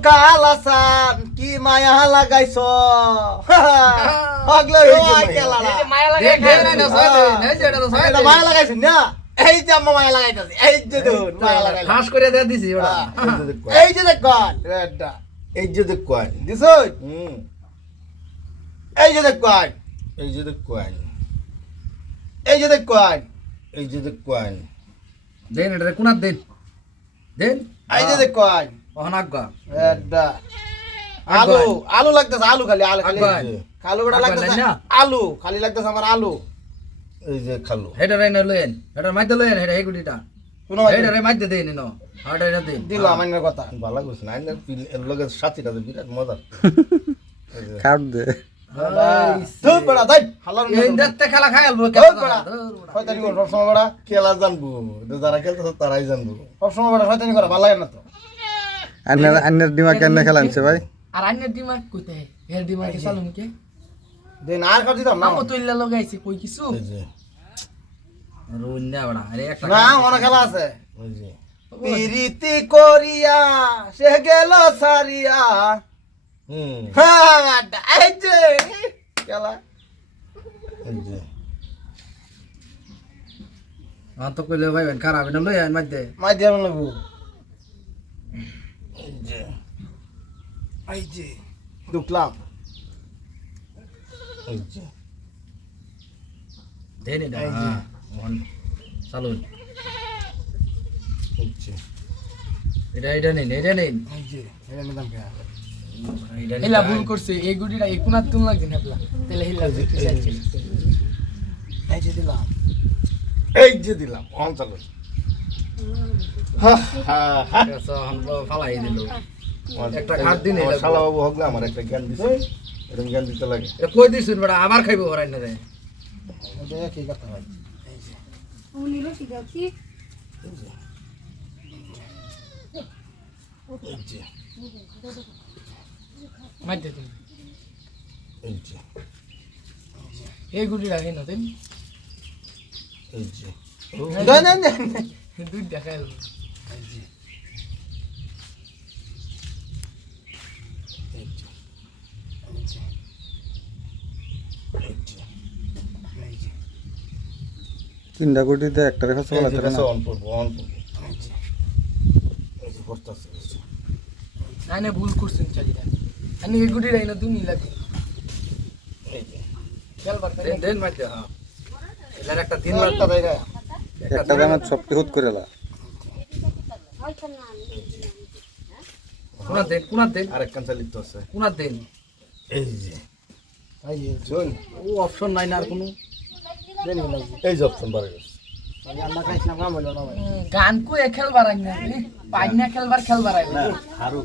কালাসান কি মায়া লাগাইছ মায়া। লাগাই লাগাইছ না এই যে আম্মা মায়া লাগাইতাছে এই যে দেখুন মায়া লাগাইলা ফাঁস করে দিয়ে দিছি হ্যাঁ। হ্যাঁ। এই যে দেখুন এই যে হুম এই যে দেখুন এই যে দেখ কয়েন এই যে দেখুন এই যে দেন এটা কোনার দেন দেন এই যে দেখুন আলু আলু লাগতেছে আলু খালি আলু খালি। খালু বড় লাগতেছে আলু খালি লাগতেছে আমার আলু। এই যে খালো। হেডা রাইনা লয়েন হেডা মাইতে লয়েন হেডা হেগুডিটা কোনো হেডা রে মাইতে দেন নো হাডা এটা দেন। দিল আমার কথা। ভালো করছে না আইনার এর লগে সাথীটা তো বিরাট মজার। কাট দে। দাই হালার দেখতে খেলা জানব যারা খেলতেছে তারাই জানব। সব সময় বড়া শয়তানি করা ভালো লাগে না তো। আন্নের আন্নের ডিমা কেন খেলা আনছে ভাই। আর আন্যের দিমাগ কোথায়? হের দিমাগে চালুন কে? দিন আর কাট দিতাম? না। নামও তৈলা লগাইছে কই কিছু? যে। বড়া আরে একটা না মনে খেলা আছে। ওই যে। পিরিতি করিয়া সে গেল সারিয়া হুম। হ্যাঁ এই যে খেলা। এই যে। আমার তো কইলে ভাই খারাপ না লয়েন মাইতে মাই দিয়া লাগবো যে এই যে ঢুকলাম এই যে দেন চালুন এই যে এটা এটা নেন এটা নেন এই যে এটা নিলাম কে এটা ভুল করছে এই গুডিটা এই কোনার তুন লাগছে হেপলা তাহলে হেলা এই যে দিলাম এই যে দিলাম অন চালু। ফালাই দিল একটা খাট দিন শালা বাবু হগলে আমার একটা জ্ঞান দিছে। এরকম জ্ঞান দিতে লাগে। এটা কই আবার খাইবো হরাই না রে। এটা কি কথা ভাই এই যে। এই যে। মাইতে তুমি এই যে এই গুডিটা হেন দেন এই যে না না না। দুধ দেখাই এই যে এই যে এই যে এই যে তিনটা কোটি দিয়ে একটা রেখা এই চলা যে থাকে না। কাছে অন করব অন করব এই যে করতেছে এই যে আনে ভুল করছেন চালিটা আনে এই গুডিটা হেন তুমি লাগে এই যে। খেলবার দেন দেন মাইতে হ্যাঁ এলার একটা তিন বার একটা দেয় রে একটা দামে সবটি হুত করে লা। কোনা দেন কোনা দেন। আরেক কান চালিত আছে। কোনা দেন। এই যে। এই যে। শুন ও অপশন নাই না আর কোনো। দেনি এই যে অপশন বাড়ে গেছে। না গান কই খেলবার আইনা পাইনা খেলবার খেলবার আইনা হারু